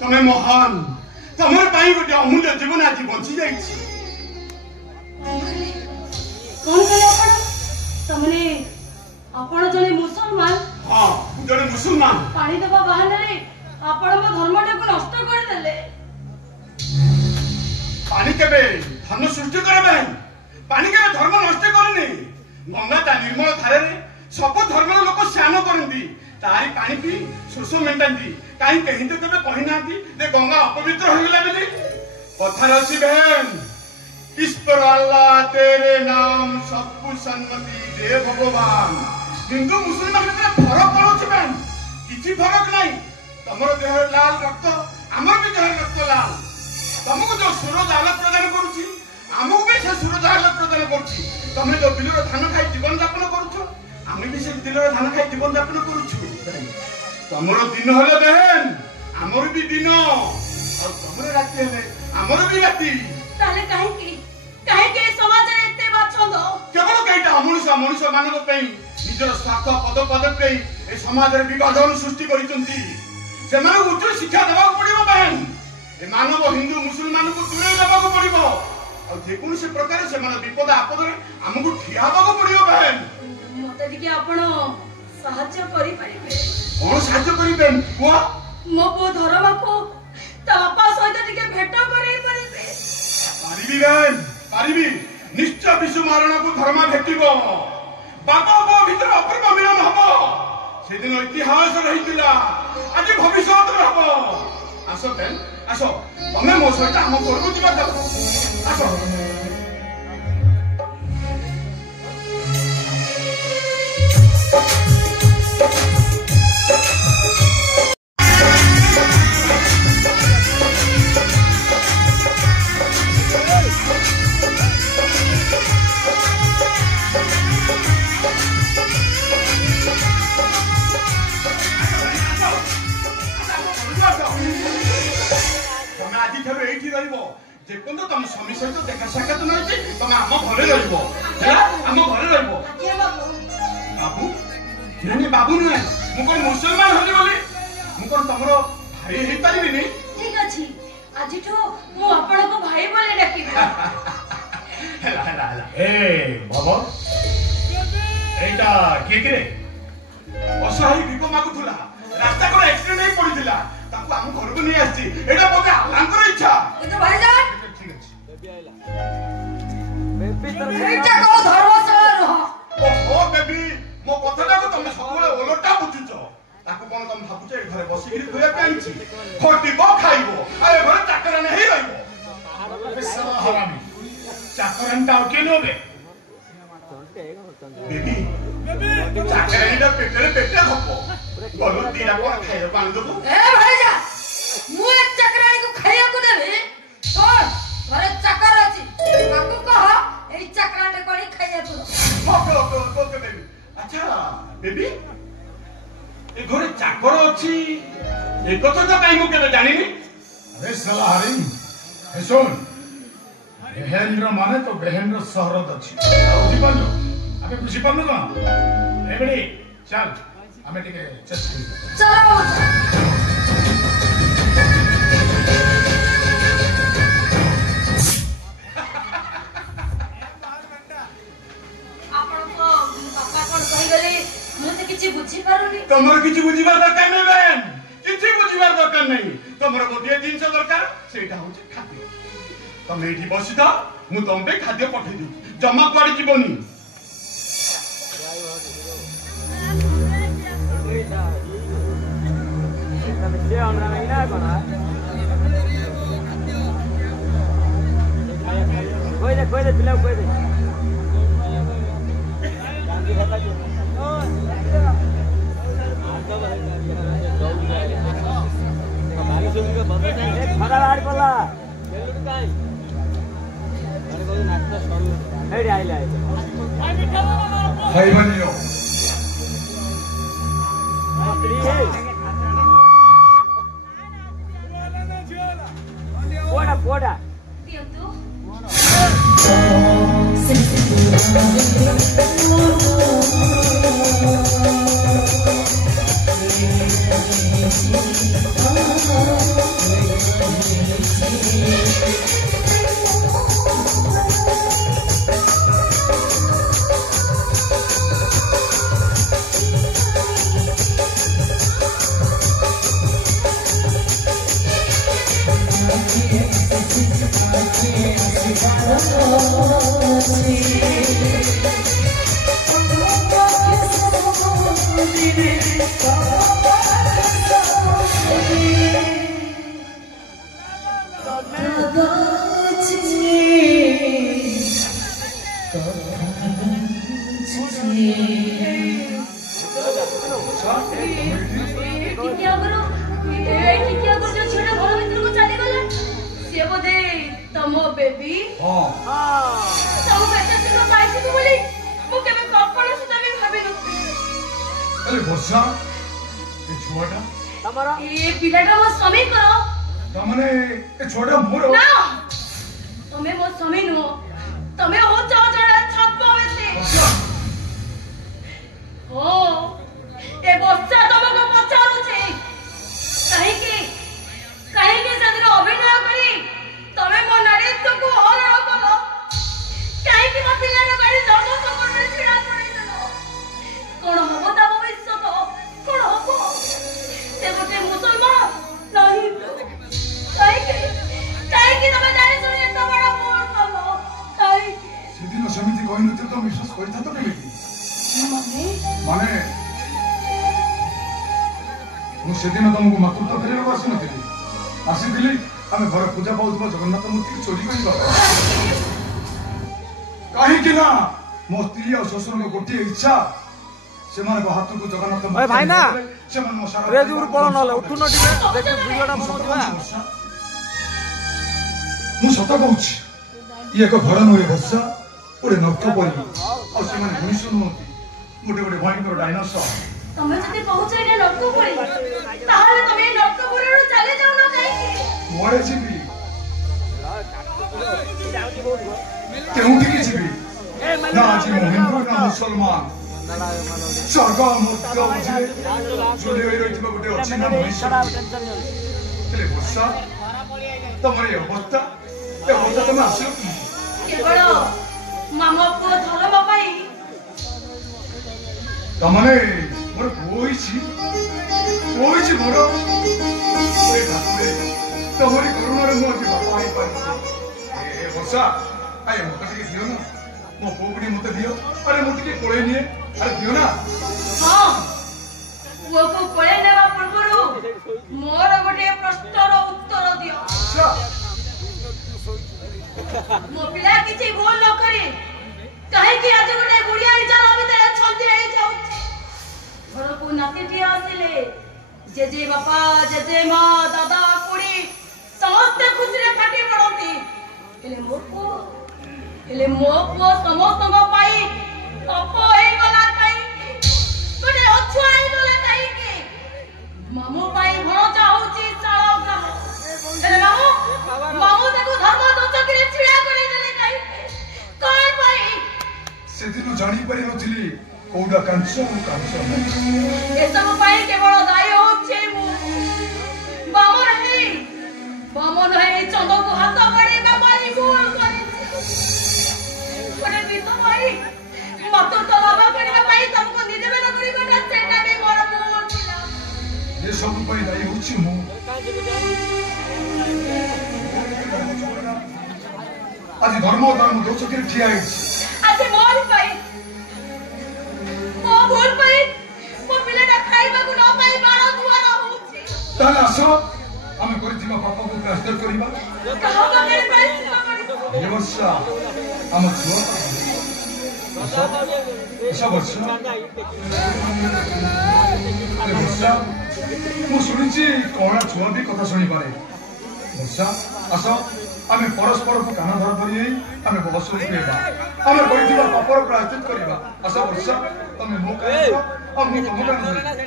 तमें महान तुम गोटे अमूल्य जीवन आज बची जा जड़े मुसलमान हाँ जड़े मुसलमान पानी दबा बहाने आपण मो धर्मटा को नष्ट कर देले पानी केबे धर्म सृष्टि करबे पानी केबे धर्म नष्ट करनी गंगा ता निर्मल धारे रे सब धर्म लोक स्नान करंदी तारी पानी पी शोष मेंटांती काई कहीं तो केबे कहि नांती जे गंगा अपवित्र हो गेला बेली पत्थर अछि बहन ईश्वर अल्लाह तेरे नाम सबको सन्मति दे भगवान हिंदू मुसलमान में फरक कौन अछि बहन किछि फरक नहीं तमरो देह लाल रक्त हमर भी देह रक्त लाल तुमको जो सूरज आलोक प्रदान करूची हमको भी से सूरज आलोक प्रदान करूची तुमने जो बिलर धान खाई जीवन यापन करूछो आमे भी से बिलर धान खाई जीवन यापन करूछु तमरो दिन होले बहन हमर भी दिन और तमरो राति हेले हमर भी राति ताले काहे के समाज रे एते बाछंद केवल केटा मनुष्य मनुष्य मानव पई निजर स्वार्थ पद पद पई ए समाज रे विभाजन सृष्टि करिसंती से माने उच्च शिक्षा देबा पड़िबो बहन ए मानव हिंदू मुसलमान को दूरे देबा पड़िबो और जे कोन से प्रकार से माने विपद आपद रे हमकु ठियाबा पड़िबो बहन मते दिके आपण सहाय्य करि परिबे कोन सहाय्य करिबे को मो पो धर्म को ता बापा सहित दिके भेट करै परिबे पारिबी बहन पारिबी निश्चय विश्व मारण को धर्म भेटिबो बाबा बो भीतर अपूर्व मिलन हबो सेदिन इतिहास रहितिला आज भविष्य हबो आसो बेन आसो तमे मो सहित हम करबो जिबा दबो आसो जेपंत तुम स्वामी सहित देखा साक्षात नहीं तुम आम घरे रम घरे बाबू नानी बाबू नुहे मुझे मुसलमान होली बोली मुझे तुम भाई हो पारि ठीक अच्छी आज मु आपण को भाई बोले डाकिबे हला हला हला ए बाबा एटा के के असहाय विको मागुथुला रास्ता को एक्सीडेंट ही पड़िथिला ताको हम घर को नहीं आछि एटा बोके आलांकर इच्छा ए तो भाईजान ठीक अछि बेबी आइला बेबी तर एटा को धर्म से रह ओ बेबी मो कथाटा को तुम सबले ओलटा बुझुछो ताको कोन तुम भाबुछ ए घरे बसी गिरी होया पेंछि खटिबो खाइबो अरे घरे चाकर नहीं रहिबो बेसरा हरामी चाकरंटा के लोबे बेबी बेबी चाकरंटा पेटरे पेटे खपो बोलो तीरा कोन खाइबो पान दबो ए भाईजा मु एक चक्राणी को खाइया को देबे और घरे चाकर अछि ताको कह ए ଅଛି ଏ କଥା ତ କାଇଁ ମୁଁ କେବେ ଜାଣିନି। अरे साला हरिम ए सुन बेहेंद्र माने तो बेहेंद्र शहरत अछि बुझी पालो आबे बुझी पालो ना ए बेडी चल हमें टिके चल चलो तमर किछि बुझिबार दरकार नै बेन किछि बुझिबार दरकार नै तमर गोटे जिंस दरकार सेटा होछि खाद्य तमे एठी बसी था मु तमबे खाद्य पठै दी जमा पड़ी जीवनी कोई दे पिला कोई दे सेदिन तुमको मातृत्व फेर आसी आम घर पूजा पाऊा जगन्नाथ मूर्ति चोरी कहीं मो स्त्री और शशुर गोटे इच्छा से हाथ को जगन्नाथ सत कहूँ ये एक घर नुहे वर्षा गोटे नौक परी मनुष्य नुहति गोटे गोटे भयंकर डायनासोर तमे जति पहुंच एटा नटको पड़ी ताहाले तमे नटको पुररो चले जाऊ न काई मोरे जीबी केउठी की जीबी ना जी हिंदू ना मुसलमान स्वर्ग मुक्त बुझे जुले होई रहितबा गोटे अछि ना मनुष्य तले वर्षा तमरे अवस्था ए अवस्था तमे आसियो केवल मामा को धर्म पाई तमने मोर कोइछि मोर ए ठाकुरे तमरी करुणार मो जी बापा आई पाइछि ए वर्षा आए मते के दियो ना मो पोगडी मते दियो अरे मते के कोळे निए अरे दियो ना हां वो को कोळे नेवा पूर्वरु मोर गोटे प्रश्नर उत्तर दियो अच्छा मो पिला किछि भूल न करी काहे कि आज गोटे गुड़िया इजाला भितर छंदी रही जाउ घर को नातीटी आसिले जेजे बापा जेजे माँ दादा कुड़ी समस्त खुशी रे फाटी पड़ती हेले मो पुओ समस्त को पाई तप हे गला काई गोटे अछुआ हे गला काई के ମାମୁ ପାଇଁ ଭଣଜା ହଉଛି ଶାଳ ଗ୍ରାମ। ହେଲେ ମାମୁ ତାକୁ ଧର୍ମ ଦୋଚକରେ ଛିଡ଼ା କରିଦେଲେ କାହିଁକି? କଣ ପାଇଁ? ସେଦିନ ଜାଣିପାରି ନଥିଲି କୋଉଟା କାଞ୍ଚ ଆଉ କାଞ୍ଚ ନାହିଁ। ଏସବୁ ପାଇଁ କେବଳ ଦାୟୀ ହଉଛି ମୁଁ। ବାମନ ହେଇ ଚନ୍ଦକୁ ହାତ ବଢେଇବା ପାଇଁ ଭୁଲ କରିଛି। ଗୋଟେ ବିଧବାଇ ମାତୃତ୍ୱ ଲାଭ କରିବା ପାଇଁ ତମକୁ ନିବେଦନ କରିବାଟା ସେଟା ବି ମୋର ଭୁଲ ଥିଲା। ଏସବୁ ପାଇଁ ଦାୟୀ ହଉଛି ମୁଁ। ଆଜି ଧର୍ମ ଦୋଚକରେ ଠିଆ ହେଇଛି। ଆଜି ମୋରି ପାଇଁ ମୋ ଭୁଲ ପାଇଁ ମୋ ପିଲାଟା ଖାଇବାକୁ ନ ପାଇ ବାଳ ଦୁଆର ହଉଛି। ତାହେଲେ ଆସ ଆମେ କରିଥିବା ପାପକୁ ପ୍ରାୟଶ୍ଚିତ କରିବା। କାହା ପାଖରେ ପ୍ରାୟଶ୍ଚିତ କରିବ? ଏ ବର୍ଷ ଆମ ଛୁଆ ବର୍ଷା ମୁଁ ଶୁଣିଛି କଅଁଳା ଛୁଆ ବି କଥା ଶୁଣିପାରେ। ବର୍ଷା ଆସ ଆମେ ପରସ୍ପରକୁ କାନ ଧର ଧରି ନେଇ ଆମେ ବସକୁ ହେବା। ଆମେ କରିଥିବା ପାପର ପ୍ରାୟଶ୍ଚିତ କରିବା। ଆସ ବର୍ଷା ତମେ ମୋ କାନ ଆଉ ମୁଁ ତମ କାନ ଧରିବି।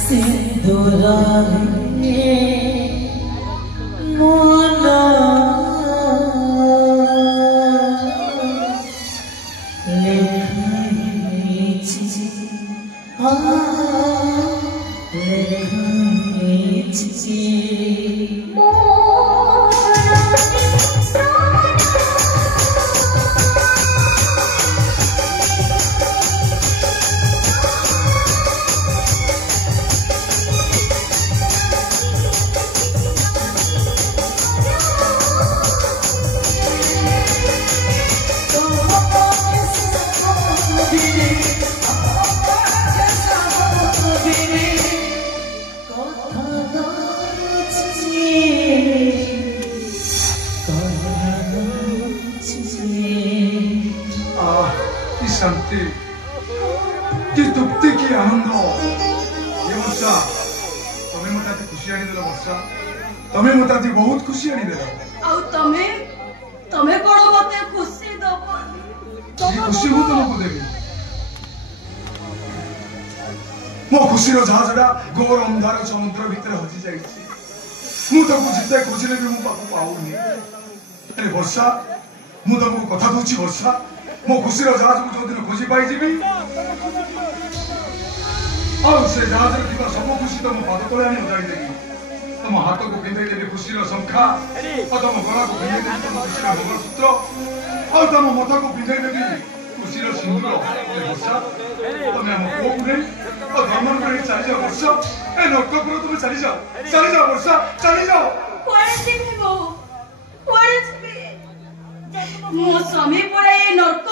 से दुराए मोना शांति की तृप्ति की आनंद। ये वर्षा तुम्हें मत खुशी आनी देला। वर्षा तुम्हें मत बहुत खुशी आनी देला। ଆଉ ତମେ କଣ ମତେ ଖୁସି ଦବ? खुशी ମୁଁ ତମକୁ ଦେବି। ମୋ ଖୁସିର ଜାହାଜଟା ଘୋର ଅନ୍ଧାର ସମୁଦ୍ର ଭିତରେ ହଜି ଯାଇଛି। ମୁଁ ତାକୁ ଯେତେ ଖୋଜିଲେ ବି ମୋ ପାଖକୁ ପାଉନି। ହେଲେ ବର୍ଷା ମୁଁ ତମକୁ କଥା ଦଉଛି ବର୍ଷା ମୋ ଖୁସିର ଜାହାଜକୁ ଯୋଉଦିନ ଖୋଜି ପାଇଯିବି ଆଉ ସେ ଜାହାଜରେ ଥିବା ସବୁ ଖୁସି ତମ ପାଦ ତଳେ ଆଣି ଓଜାଡ଼ି ଦେବି। ତମ ହାତକୁ ପିନ୍ଧେଇ ଦେବି ଖୁସିର ଶଙ୍ଖା ଆଉ ତମ ଗଳାକୁ ପିନ୍ଧେଇ ଦେବି ତମ ଖୁସିର ମଙ୍ଗଳସୂତ୍ର ଆଉ ତମ ମଥାକୁ ପିନ୍ଧେଇ ଦେବି ଖୁସିର ସିନ୍ଦୁର। ବର୍ଷା ତମେ ଆମ ପୁଅକୁ ନେଇ ଆଉ ଧର୍ମକୁ ନେଇ ଚାଲିଯାଅ। ବର୍ଷା ଏ ନର୍କପୁର ତମେ ଚାଲିଯାଅ ବର୍ଷା ଚାଲିଯାଅ। କୁଆଡେ ଯିବି ବୋଉ? କୁଆଡେ ଯିବି? ମୋ ସ୍ୱାମୀ ପଳେଇ ନର୍କ